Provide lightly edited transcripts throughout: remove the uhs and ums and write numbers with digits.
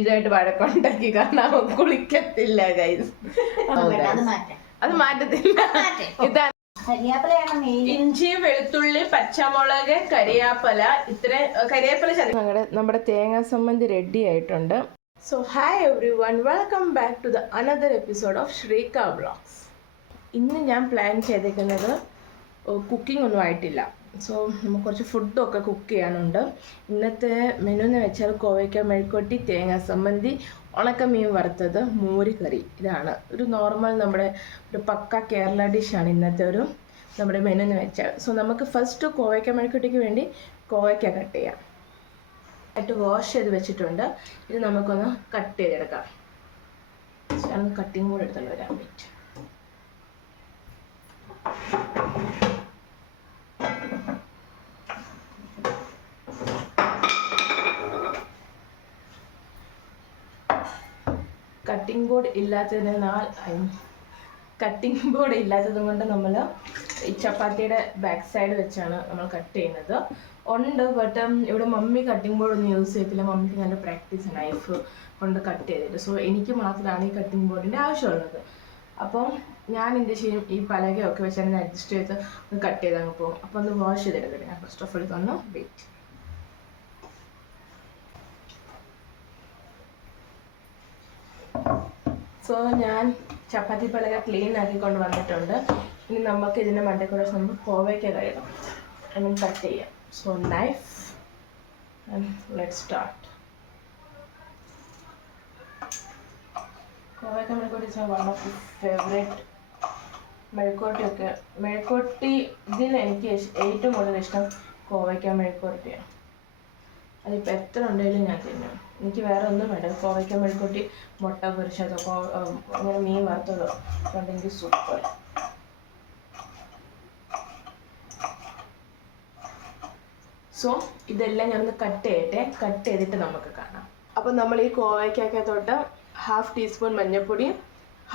ഇതായിട്ട് വഴക്കുണ്ടാക്കി കാരണം അവൻ കുളിക്കത്തില്ല ഗൈസ്. അത് മാറ്റത്തില്ല. ഇതാണ് ഇഞ്ചി, വെളുത്തുള്ളി, പച്ചമുളക്, കരിയാപ്പല. ഇത്ര കരിയാപ്പല നമ്മുടെ തേങ്ങാ സംബന്ധി റെഡി ആയിട്ടുണ്ട്. So hi everyone, welcome back to the another episode of Sreeka vlogs. ഇന്ന് ഞാൻ പ്ലാൻ ചെയ്തേക്കുന്നത് കുക്കിംഗ് ഒന്നും ആയിട്ടില്ല. സോ നമുക്ക് കുറച്ച് ഫുഡൊക്കെ കുക്ക് ചെയ്യാനുണ്ട്. ഇന്നത്തെ മെനു എന്ന് വെച്ചാൽ കോവയ്ക്ക മെഴുക്കുവരട്ടി, തേങ്ങാ സംബന്ധി, ഉണക്കമീൻ വറുത്തത്, മോര് കറി. ഇതാണ് ഒരു നോർമൽ നമ്മുടെ ഒരു പക്ക കേരള ഡിഷാണ് ഇന്നത്തെ നമ്മുടെ മെനു എന്ന് വെച്ചാൽ. സോ നമുക്ക് ഫസ്റ്റ് കോവയ്ക്ക മെഴുക്കുവരട്ടിക്ക് വേണ്ടി കോവയ്ക്ക കട്ട് ചെയ്യാം. ആയിട്ട് വാഷ് ചെയ്ത് വെച്ചിട്ടുണ്ട്. ഇത് നമുക്കൊന്ന് കട്ട് ചെയ്തെടുക്കാം. കട്ടിങ് കൂടെ എടുത്തോണ്ട് വരാൻ പറ്റും. കട്ടിംഗ് ബോർഡ് ഇല്ലാത്തത് കൊണ്ട് നമ്മൾ ഈ ചപ്പാത്തിയുടെ ബാക്ക് സൈഡ് വെച്ചാണ് നമ്മൾ കട്ട് ചെയ്യുന്നത്. ഉണ്ട്, ബട്ട് ഇവിടെ മമ്മി കട്ടിംഗ് ബോർഡ് ഒന്നും യൂസ് ചെയ്യത്തില്ല. മമ്മിക്ക് നല്ല പ്രാക്ടീസ് നൈഫ് കൊണ്ട് കട്ട് ചെയ്തിട്ട്. സോ എനിക്ക് മാത്രമാണ് ഈ കട്ടിംഗ് ബോർഡിൻ്റെ ആവശ്യമുള്ളത്. അപ്പം ഞാൻ എന്ത് ചെയ്യും, ഈ പലകയൊക്കെ വെച്ച് അങ്ങനെ അഡ്ജസ്റ്റ് ചെയ്ത് ഒന്ന് കട്ട് ചെയ്ത് അങ്ങ് പോകും. അപ്പോൾ ഒന്ന് വാഷ് ചെയ്തെടുക്കട്ടെ. ഞാൻ ഫസ്റ്റ് ഓഫ് ഓൾ ഇതൊന്ന് വെയിറ്റ്. സോ ഞാൻ ചപ്പാത്തി പലക ക്ലീൻ ആക്കിക്കൊണ്ട് വന്നിട്ടുണ്ട്. ഇനി നമുക്ക് ഇതിൻ്റെ മണ്ടയിൽ കൂടെ നമ്മൾ കോവയ്ക്ക കഴിയണം, അങ്ങനെ കട്ട് ചെയ്യാം. So knife and let's start. കോവയ്ക്ക മെഴുക്കുവരട്ടി is one of the favourite മെഴുക്കുവരട്ടി. ഇതിൽ എനിക്ക് ഏറ്റവും കൂടുതൽ ഇഷ്ടം കോവയ്ക്ക മെഴുക്കുവരട്ടിയാണ്. അതിപ്പോൾ എത്ര ഉണ്ടെങ്കിലും ഞാൻ തിന്നും. എനിക്ക് വേറെ ഒന്നും വേണ്ട. കോവയ്ക്ക മെഴുക്കുവരട്ടി, മുട്ട പൊരിച്ചതോ അങ്ങനെ മീൻ വറുത്തതോ ഉണ്ടെങ്കിൽ സൂപ്പർ. സോ ഇതെല്ലാം ഞാനൊന്ന് കട്ട് ചെയ്യട്ടെ. കട്ട് ചെയ്തിട്ട് നമുക്ക് കാണാം. അപ്പോൾ നമ്മൾ ഈ കോവയ്ക്കകത്തോട്ട് 1/2 ടീസ്പൂൺ മഞ്ഞൾപ്പൊടി,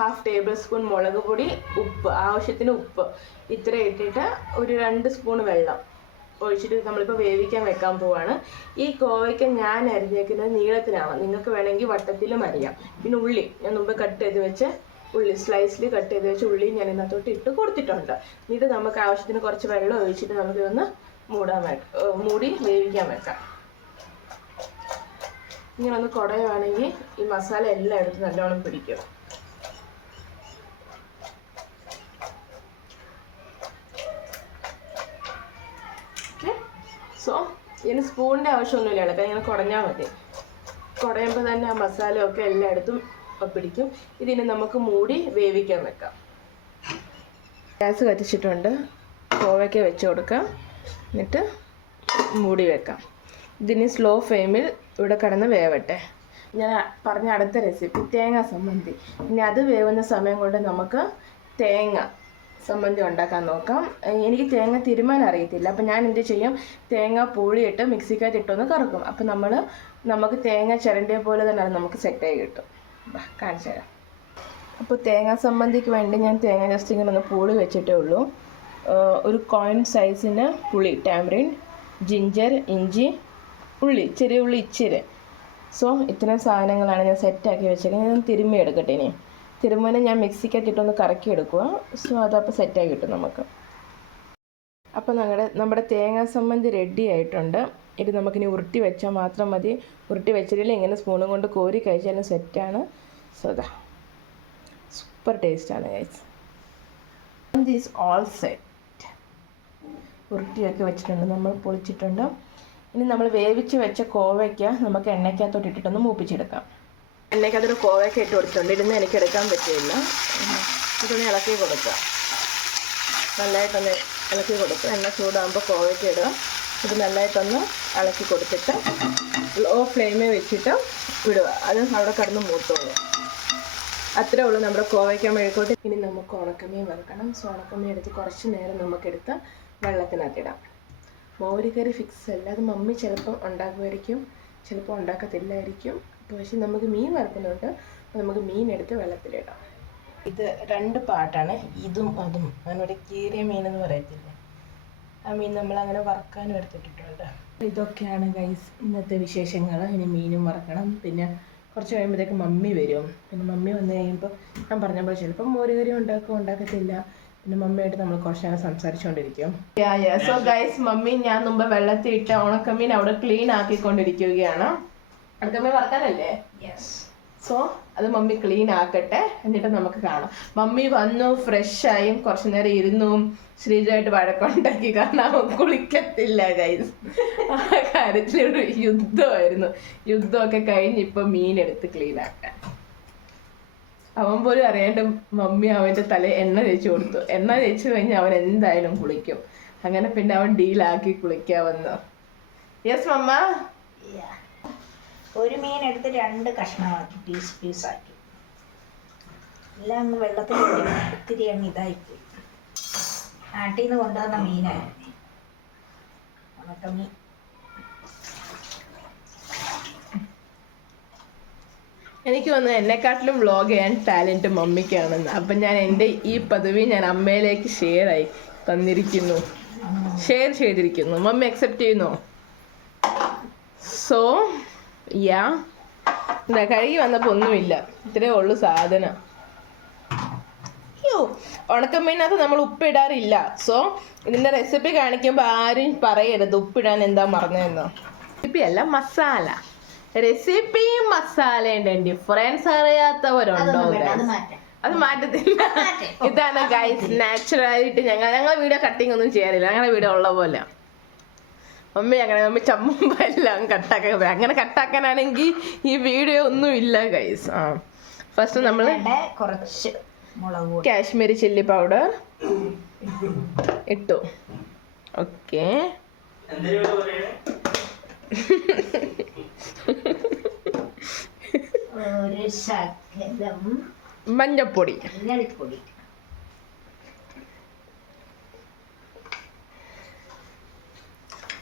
1/2 ടേബിൾ സ്പൂൺ മുളക് പൊടി, ഉപ്പ്, ആവശ്യത്തിന് ഉപ്പ് ഇത്ര ഇട്ടിട്ട് ഒരു 2 സ്പൂൺ വെള്ളം ഒഴിച്ചിട്ട് നമ്മളിപ്പോൾ വേവിക്കാൻ വെക്കാൻ പോവാണ്. ഈ കോവയ്ക്ക ഞാൻ അരിഞ്ഞേക്കുന്നത് നീളത്തിലാണ്. നിങ്ങൾക്ക് വേണമെങ്കിൽ വട്ടത്തിലും അരിയാം. പിന്നെ ഉള്ളി ഞാൻ മുമ്പ് കട്ട് ചെയ്ത് വെച്ച് ഉള്ളി സ്ലൈസിൽ കട്ട് ചെയ്ത് വെച്ച് ഉള്ളി ഞാൻ ഇതിനകത്തോട്ട് ഇട്ട് കൊടുത്തിട്ടുണ്ട്. എന്നിട്ട് നമുക്ക് ആവശ്യത്തിന് കുറച്ച് വെള്ളം ഒഴിച്ചിട്ട് നമുക്കിതൊന്ന് മൂടി വേവിക്കാൻ വെക്കാം. ഇങ്ങനെ ഒന്ന് കുടയുവാണെങ്കിൽ ഈ മസാല എല്ലാം എടുത്ത് നല്ലോണം പിടിക്കും. സോ ഇതിന് സ്പൂണിൻ്റെ ആവശ്യമൊന്നുമില്ല, ഇളക്കാൻ ഇങ്ങനെ കുടഞ്ഞാൽ മതി. കുടയുമ്പോൾ തന്നെ ആ മസാലയൊക്കെ എല്ലായിടത്തും പിടിക്കും. ഇതിന് നമുക്ക് മൂടി വേവിക്കാൻ വെക്കാം. ഗ്യാസ് കത്തിച്ചിട്ടുണ്ട്. കോവയ്ക്ക വെച്ച് കൊടുക്കാം, എന്നിട്ട് മൂടി വെക്കാം. ഇതിന് സ്ലോ ഫ്ലെയിമിൽ ഇവിടെ കിടന്ന് വേവട്ടെ. ഞാൻ പറഞ്ഞ അടുത്ത റെസിപ്പി തേങ്ങാ സംബന്ധി. ഇനി അത് വേവുന്ന സമയം കൊണ്ട് നമുക്ക് തേങ്ങ സംബന്ധി ഉണ്ടാക്കാൻ നോക്കാം. എനിക്ക് തേങ്ങ തിരുമാൻ അറിയത്തില്ല. അപ്പം ഞാൻ എന്ത് ചെയ്യും, തേങ്ങ പൂളിയിട്ട് മിക്സിക്കകത്ത് ഇട്ടൊന്ന് കറക്കും. അപ്പം നമുക്ക് തേങ്ങ ചിരണ്ടിയ പോലെ തന്നെ അത് നമുക്ക് സെറ്റായി കിട്ടും. കാണിച്ചു തരാം. അപ്പോൾ തേങ്ങാ സംബന്ധിക്ക് വേണ്ടി ഞാൻ തേങ്ങ ജസ്റ്റ് ഇങ്ങനെ ഒന്ന് പൂളി വെച്ചിട്ടേ ഉള്ളൂ. ഒരു കോയിൻ സൈസിന് പുളി, ടാമറിൻ, ജിഞ്ചർ, ഇഞ്ചി, ഉള്ളി, ചെറിയ ഉള്ളി ഇച്ചിരി. സോ ഇത്രയും സാധനങ്ങളാണ് ഞാൻ സെറ്റാക്കി വെച്ചേക്കുന്നത്. ഞാൻ തിരുമ്മി എടുക്കട്ടെ. ഇനി തിരുമ്മനെ ഞാൻ മിക്സിക്കകത്തിട്ടൊന്ന് കറക്കി എടുക്കുക. സോ അതപ്പോൾ സെറ്റായി കിട്ടും നമുക്ക്. അപ്പോൾ നമ്മുടെ തേങ്ങാ സംബന്ധി റെഡി ആയിട്ടുണ്ട്. ഇത് നമുക്കിനി ഉരുട്ടി വെച്ചാൽ മാത്രം മതി. ഉരുട്ടി വെച്ചിട്ടില്ല ഇങ്ങനെ സ്പൂണും കൊണ്ട് കോരി കഴിച്ചാലും സെറ്റാണ്. സോ അതാ സൂപ്പർ ടേസ്റ്റാണ് ഗൈസ്. This all set. ഉരുട്ടിയൊക്കെ വെച്ചിട്ടുണ്ട്, നമ്മൾ പൊളിച്ചിട്ടുണ്ട്. ഇനി നമ്മൾ വേവിച്ച് വെച്ച കോവയ്ക്ക നമുക്ക് എണ്ണയ്ക്കകത്തോട്ട് ഇട്ടിട്ടൊന്ന് മൂപ്പിച്ചെടുക്കാം. എണ്ണയ്ക്കകത്തൊരു കോവയ്ക്ക ഇട്ട് കൊടുത്തിട്ടുണ്ട്. ഇരുന്ന് എനിക്ക് എടുക്കാൻ പറ്റില്ല. ഇതൊന്ന് ഇളക്കി കൊടുക്കുക. നല്ലതായിട്ടൊന്ന് ഇളക്കി കൊടുക്കുക. എണ്ണ ചൂടാകുമ്പോൾ കോവയ്ക്ക ഇടുക. ഇത് നല്ലതായിട്ടൊന്ന് ഇളക്കി കൊടുത്തിട്ട് ലോ ഫ്ലെയിമിൽ വെച്ചിട്ട് വിടുക. അത് അവിടെ കിടന്ന് മൂത്തോളൂ. അത്രേ ഉള്ളൂ നമ്മുടെ കോവയ്ക്ക മെഴുക്കുവരട്ടി. ഇനി നമുക്ക് ഉണക്കമീൻ വറുക്കണം. സോ ഉണക്കമീൻ എടുത്ത് കുറച്ച് നേരം നമുക്കെടുത്ത് വെള്ളത്തിനകത്തിടാം. മോര് കറി ഫിക്സ് അല്ല. അത് മമ്മി ചിലപ്പം ഉണ്ടാക്കുമായിരിക്കും, ചിലപ്പോൾ ഉണ്ടാക്കത്തില്ലായിരിക്കും. പക്ഷേ നമുക്ക് മീൻ വറുക്കുന്നുണ്ട്. നമുക്ക് മീൻ എടുത്ത് വെള്ളത്തിലിടാം. ഇത് 2 പാർട്ടാണ്, ഇതും അതും. അതിനൊരു കീറിയ മീനെന്ന് പറയത്തില്ല, ആ മീൻ നമ്മളങ്ങനെ വറുക്കാനും എടുത്തിട്ടുണ്ട്. ഇതൊക്കെയാണ് ഗൈസ് ഇന്നത്തെ വിശേഷങ്ങൾ. ഇനി മീനും വറക്കണം, പിന്നെ കുറച്ച് കഴിയുമ്പോഴത്തേക്ക് മമ്മി വരും. പിന്നെ മമ്മി വന്നു കഴിയുമ്പോൾ ഞാൻ പറഞ്ഞപ്പോൾ ചിലപ്പം മോരുകറി ഉണ്ടാക്കത്തില്ല. പിന്നെ മമ്മിയായിട്ട് നമ്മൾ കുറച്ച് നേരം സംസാരിച്ചുകൊണ്ടിരിക്കും. സോ ഗൈസ്, മമ്മി ഞാൻ മുമ്പ് വെള്ളത്തിൽ ഇട്ട ഉണക്കമീൻ അവിടെ ക്ലീൻ ആക്കിക്കൊണ്ടിരിക്കുകയാണ്. ഉണക്കമീൻ വറുക്കാനല്ലേ? സോ അത് മമ്മി ക്ലീൻ ആക്കട്ടെ, എന്നിട്ട് നമുക്ക് കാണാം. മമ്മി വന്നു, ഫ്രഷായി കുറച്ചു നേരം ഇരുന്നു, ശ്രീജുമായിട്ട് വഴക്കുണ്ടാക്കി. കാരണം അവൻ കുളിക്കത്തില്ല ഗൈസ്. ആ കാര്യത്തിലൊരു യുദ്ധമായിരുന്നു. യുദ്ധമൊക്കെ കഴിഞ്ഞ് ഇപ്പൊ മീനെടുത്ത് ക്ലീൻ ആക്കാൻ അവൻ പോലും അറിയാണ്ട് മമ്മി അവന്റെ തല എണ്ണ തേച്ച് കൊടുത്തു. എണ്ണ തേച്ച് കഴിഞ്ഞ് അവൻ എന്തായാലും കുളിക്കും. അങ്ങനെ പിന്നെ അവൻ ഡീലാക്കി കുളിക്കാൻ വന്നു. യെസ് മമ്മ. ഒരു മീൻ എടുത്ത് 2 കഷ്ണമാക്കി പീസാക്കി. എല്ലാം ഒന്ന് വെള്ളത്തിൽ ഒത്തിരി അങ്ങ് ഇതായിപ്പോയി. നാട്ടിൽ നിന്ന് കൊണ്ടുവന്ന മീനായിരുന്നു ഉണക്കമീൻ. എനിക്ക് തോന്നുന്നു എന്നെക്കാട്ടിലും വ്ളോഗ് ചെയ്യാൻ ടാലൻറ്റ് മമ്മിക്കാണെന്ന്. അപ്പം ഞാൻ എൻ്റെ ഈ പദവി ഞാൻ അമ്മയിലേക്ക് ഷെയർ ചെയ്തിരിക്കുന്നു. മമ്മി അക്സെപ്റ്റ് ചെയ്യുന്നു. സോ എന്താ കഴുകി വന്നപ്പോൾ ഒന്നുമില്ല, ഇത്രേ ഉള്ളു സാധനം. ഉണക്കമീനകത്ത് നമ്മൾ ഉപ്പിടാറില്ല. സോ ഇതിൻ്റെ റെസിപ്പി കാണിക്കുമ്പോൾ ആരും പറയരുത് ഉപ്പിടാൻ എന്താ മറന്നതെന്നോ. റെസിപ്പി അല്ല, മസാല. റെസിപ്പിയും മസാലയുടെ ഡിഫറൻസ് അറിയാത്തവരുണ്ടോ? അത് മാറ്റത്തില്ല. ഇതാണ് ഗൈസ് നാച്ചുറലായിട്ട് ഞങ്ങൾ വീഡിയോ കട്ടിങ് ഒന്നും ചെയ്യാറില്ല. ഞങ്ങളുടെ വീഡിയോ ഉള്ള പോലെ മമ്മി മമ്മി ചമ്മുമ്പോ എല്ലാം കട്ടാക്കാൻ. അങ്ങനെ കട്ടാക്കാനാണെങ്കിൽ ഈ വീഡിയോ ഒന്നും ഇല്ല ഗൈസ്. ഫസ്റ്റ് നമ്മൾ കുറച്ച് കാശ്മീരി ചില്ലി പൗഡർ ഇട്ടു. ഓക്കെ, മഞ്ഞപ്പൊടി.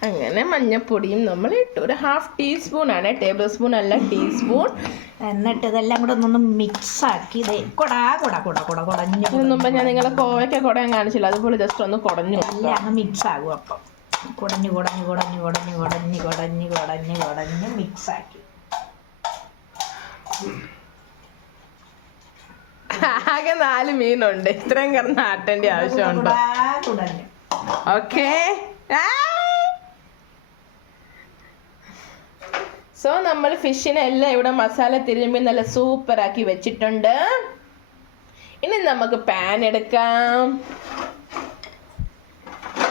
അങ്ങനെ മഞ്ഞപ്പൊടിയും നമ്മൾ ഇട്ടു. ഒരു 1/2 ടീസ്പൂൺ ആണ്, ടേബിൾ സ്പൂൺ അല്ല, ടീസ്പൂൺ. എന്നിട്ട് ഇതെല്ലാം കൂടെ ഒന്നൊന്ന് മിക്സ് ആക്കി കുടഞ്ഞു. മുമ്പ് ഞാൻ നിങ്ങളെ കോവയ്ക്ക കുടയാൻ കാണിച്ചില്ല, അതുപോലെ ജസ്റ്റ് ഒന്ന് കുടഞ്ഞു. എല്ലാം അങ്ങ് മിക്സ് ആകും. അപ്പം കുടഞ്ഞ് മിക്സ് ആക്കി. ആകെ 4 മീനുണ്ട്, ഇത്രയും കിടന്ന് ആട്ടേണ്ട ആവശ്യമുണ്ട്. ഓക്കെ, സോ നമ്മൾ ഫിഷിനെ എല്ലാം ഇവിടെ മസാല തിരുമ്പി നല്ല സൂപ്പറാക്കി വെച്ചിട്ടുണ്ട്. ഇനി നമുക്ക് പാൻ എടുക്കാം.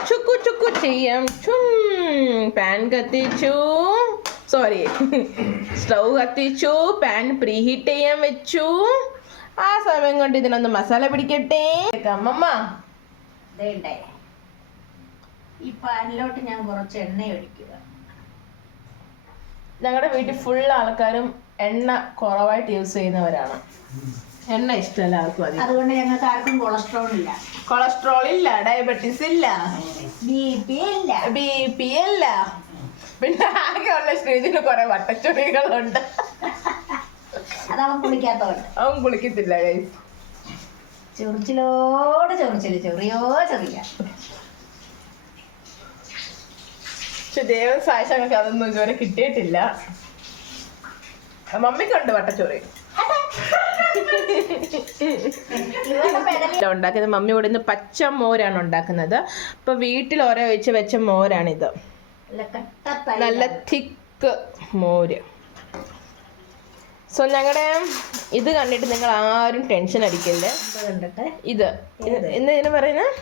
ചുക്കു ചെയ്യാം. പാൻ കത്തിച്ചു, സ്റ്റൗ കത്തിച്ചു, പാൻ പ്രീഹീറ്റ് ചെയ്യാൻ വെച്ചു. ആ സമയം കൊണ്ട് ഇതിനൊന്ന് മസാല പിടിക്കട്ടെ. അമ്മമ്മ ഈ പാനിലോട്ട് ഞാൻ കുറച്ച് എണ്ണ ഒഴിക്കുക. ഞങ്ങളുടെ വീട്ടിൽ ഫുൾ ആൾക്കാരും എണ്ണ കുറവായിട്ട് യൂസ് ചെയ്യുന്നവരാണ്. എണ്ണ ഇഷ്ടമല്ല ആർക്കും. അതുകൊണ്ട് ഞങ്ങൾക്ക് ആർക്കും കൊളസ്ട്രോൾ ഇല്ല, ഡയബറ്റീസ് ഇല്ല, ബി പി ഇല്ല. പിന്നെ ആകെയുള്ള ശ്രീജിന് കുറെ വട്ടച്ചൊറികളുണ്ട്. അതവൻ കുളിക്കാത്തവൻ. അവൻ കുളിക്കത്തില്ല ഗൈസ്. ചെറിയ പക്ഷെ ദൈവം സാക്ഷങ്ങൾക്ക് അതൊന്നും ഇതുവരെ കിട്ടിയിട്ടില്ല. മമ്മിക്കുണ്ട് വട്ടച്ചോറി. ഉണ്ടാക്കുന്നത് മമ്മി ഇവിടെ നിന്ന് പച്ച മോരാണ് ഉണ്ടാക്കുന്നത്. അപ്പൊ വീട്ടിൽ ഓരോ ഒഴിച്ച് വെച്ച മോരാണിത്. നല്ല തിക്ക് മോര്. സോ ഞങ്ങളുടെ ഇത് കണ്ടിട്ട് നിങ്ങൾ ആരും ടെൻഷൻ അടിക്കല്ലേ. ഇത് ഇതിന് പറയുന്നത്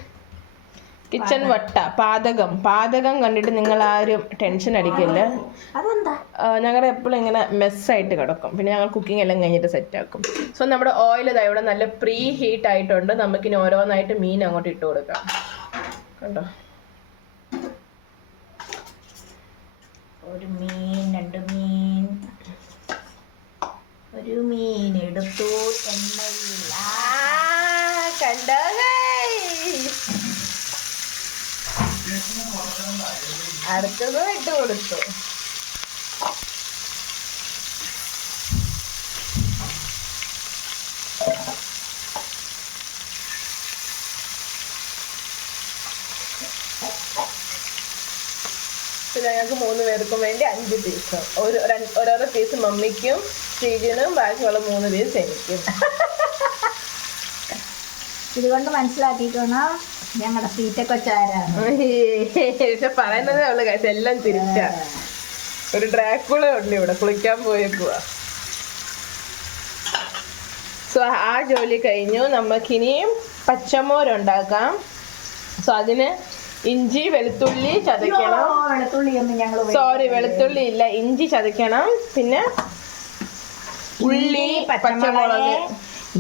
കിച്ചൺ വട്ട, പാതകം കണ്ടിട്ട് നിങ്ങൾ ആരും ടെൻഷൻ അടിക്കില്ല. ഞങ്ങളുടെ എപ്പോഴും ഇങ്ങനെ മെസ്സായിട്ട് കിടക്കും. പിന്നെ ഞങ്ങൾ കുക്കിംഗ് എല്ലാം കഴിഞ്ഞിട്ട് സെറ്റാക്കും. സോ നമ്മുടെ ഓയിൽ ഇതാ ഇവിടെ നല്ല പ്രീ ഹീറ്റ് ആയിട്ടുണ്ട്. നമുക്കിനി ഓരോന്നായിട്ട് മീൻ അങ്ങോട്ട് ഇട്ട് കൊടുക്കാം. കണ്ടോ, ഒരു മീൻ എടുത്തു എണ്ണയിൽ. കണ്ടോ അടുത്തത് ഇട്ട് കൊടുത്തു. ഞങ്ങൾക്ക് 3 പേർക്കും വേണ്ടി 5 പീസ്. ഓരോരോ പീസ് മമ്മിക്കും ശ്രീജിനും ബാക്കിയുള്ള 3 പീസ് എനിക്കും. ഇതുകൊണ്ട് മനസ്സിലാക്കിക്കോണോ ഞങ്ങളുടെ സീറ്റ കൊച്ചാരാണ്. പക്ഷെ പറയുന്നതേ ഉള്ളു കാര്യം, എല്ലാം തിരിച്ച. ഒരു ഡ്രാക്കുള ഉണ്ട് ഇവിടെ, കുളിക്കാൻ പോയേക്കുക. സോ ആ ജോലി കഴിഞ്ഞു. നമുക്കിനിയും പച്ചമോരുണ്ടാക്കാം. സോ അതിന് ഇഞ്ചി വെളുത്തുള്ളി ചതയ്ക്കണം. സോറി, വെളുത്തുള്ളി ഇല്ല, ഇഞ്ചി ചതയ്ക്കണം. പിന്നെ ഉള്ളി, പച്ചമുളക്,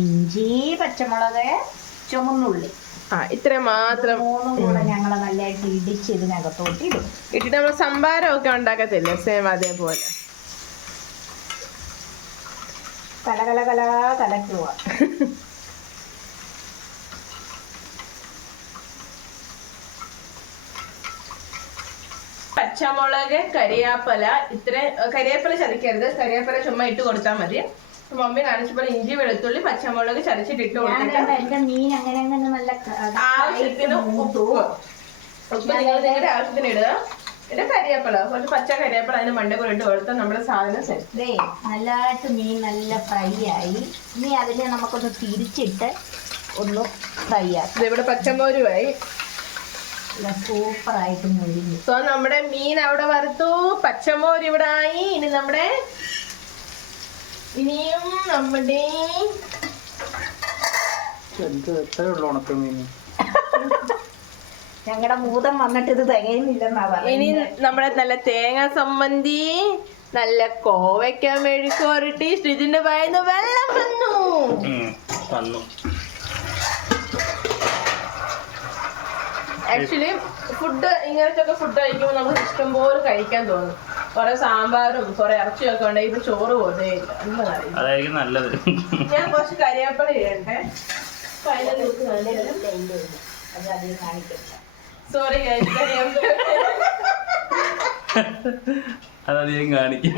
ഇഞ്ചി, പച്ചമുളക്, ചുമന്നുള്ളി, ഇത്ര മാത്രം. 3 കൂടെ ഞങ്ങൾ നല്ലതായിട്ട് ഇടിച്ച് ഇതിനകത്തോട്ട് ഇടും. ഇട്ടിട്ട് നമ്മൾ സംഭാരം ഒക്കെ ഉണ്ടാക്കത്തില്ലേ, സെയിം അതേപോലെ കലക്കുക. പച്ചമുളക്, കരിയാപ്പല, കരിയാപ്പല ചതയ്ക്കരുത്, കരിയാപ്പല ചുമ്മാ ഇട്ട് കൊടുത്താൽ മതി. മമ്മി കാണിച്ചപ്പോൾ ഇഞ്ചി വെളുത്തുള്ളി പച്ചമുളക് ചതച്ചിട്ട് ഇട്ട് കൊടുത്തിട്ട് എന്റെ മീൻ അങ്ങനെ നല്ല ആവശ്യത്തിന് ഉപ്പ് നിങ്ങൾ നിങ്ങളുടെ ആവശ്യത്തിന് ഇടുക. പിന്നെ കരിയാപ്പല, കുറച്ച് പച്ച കരിയാപ്പല അതിന് മണ്ടക്കൂടെ ഇട്ട് കൊടുത്താൽ നമ്മുടെ സാധനം സെറ്റ്. നല്ലതായിട്ട് മീൻ നല്ല ഫ്രൈ ആയി. ഇനി അതിനെ നമുക്കൊന്ന് തിരിച്ചിട്ട് ഒന്ന് ഫ്രൈ ആക്കി. ഇവിടെ പച്ചമോരുമായി സൂപ്പറായിട്ട് മുരിഞ്ഞു. സോ നമ്മുടെ മീൻ അവിടെ വറുത്തു, പച്ചമോര് ഇവിടെ ആയി. ഇനിയും നമ്മുടെ ഞങ്ങളുടെ ഭൂതം വന്നിട്ട് ഇത് തികയുന്നില്ലെന്നാ പറയുന്നത്. ഇനി നമ്മുടെ നല്ല തേങ്ങ സമ്മന്തി, നല്ല കോവയ്ക്ക മെഴുക്കുവരട്ടി. ശ്രീജിന്റെ വായന്ന് വെള്ളം വന്നു. ആക്ച്വലി ഫുഡ് ഇങ്ങനത്തെ ഒക്കെ ഫുഡ് കഴിക്കുമ്പോൾ നമുക്ക് ഇഷ്ടംപോലെ കഴിക്കാൻ തോന്നും. കുറെ സാമ്പാറും കുറെ ഇറച്ചിയൊക്കെ ഉണ്ടെങ്കിൽ ഇപ്പൊ ചോറ് പോതേ ഇല്ല. അതായിരിക്കും നല്ലത്. ഞാൻ കുറച്ച് കരിയാപ്പല ഇടണ്ടേ. സോറി അതധികം കാണിക്കും.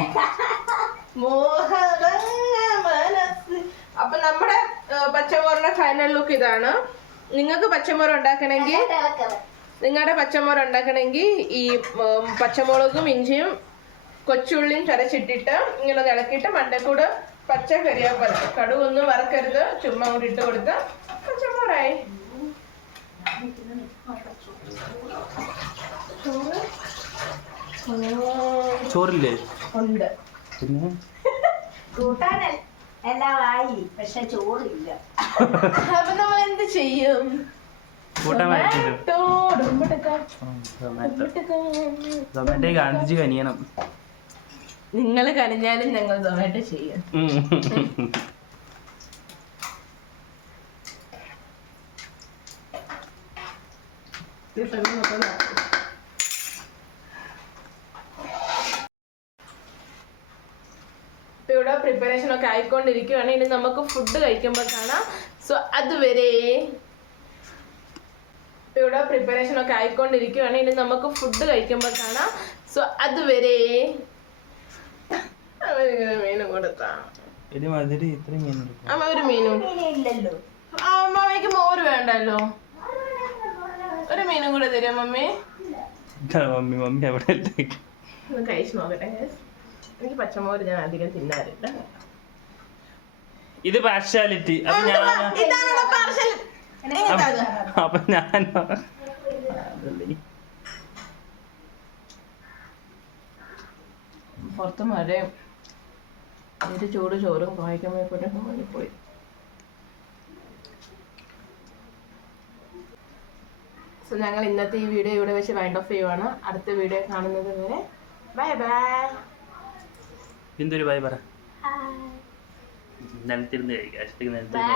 അപ്പൊ നമ്മുടെ പച്ചമോറിന്റെ ഫൈനൽ ലുക്ക് ഇതാണ്. നിങ്ങൾക്ക് പച്ചമോര് ഉണ്ടാക്കണമെങ്കിൽ ഈ പച്ചമുളകും ഇഞ്ചിയും കൊച്ചുള്ളിയും ചതച്ചിട്ടിട്ട് ഇങ്ങനെ ഇളക്കിയിട്ട് മണ്ടക്കൂട് പച്ച കരിയാപ്പല, കടുകൊന്നും വറക്കരുത്, ചുമ്മാ കൂടി ഇട്ട് കൊടുത്ത പച്ചമോറായി. ചോറില്ലേ? ഉണ്ട്. പിന്നെ കൂട്ടാനല്ല എല്ലാം ആയി, പക്ഷെ ചോറില്ല. അപ്പൊ നമ്മൾ എന്ത് ചെയ്യും? ടൊമാറ്റോ ഗാന്ധിജി കനിയണം. നിങ്ങൾ കനിഞ്ഞാലും ഞങ്ങൾ ടൊമാറ്റോ ചെയ്യും. ഇവിടെ പ്രിപ്പറേഷൻ ഒക്കെ ആയിക്കൊണ്ടിരിക്കുകയാണ്. ഇനി നമുക്ക് ഫുഡ് കഴിക്കുമ്പോൾ കാണാം. സോ അതുവരെ മീനും കൊടുത്താ അമ്മ ഒരു മീനും. അമ്മയ്ക്ക് മോര് വേണ്ടല്ലോ, ഒരു മീനും കൂടെ തരും മമ്മി. മമ്മി അവിടെ കഴിച്ചു നോക്കട്ടെ. എനിക്ക് പച്ചമോര് ഞാൻ അധികം തിന്നാറില്ല. ഇത് പാർഷ്യാലിറ്റി. അപ്പൊ ഞാൻ പുറത്ത് മഴയും ഒരു ചൂട് ചോറും കോഴിക്കുമ്പോഴേക്കൊണ്ട് പോയി. സോ ഞങ്ങൾ ഇന്നത്തെ ഈ വീഡിയോ ഇവിടെ വെച്ച് വൈൻഡ് ഓഫ് ചെയ്യുവാണ്. അടുത്ത വീഡിയോ കാണുന്നത് വരെ ബൈ ബൈ. എന്തൊരു ബൈ പറ. നിലത്തിരുന്ന് കഴിക്കാം. ബൈ.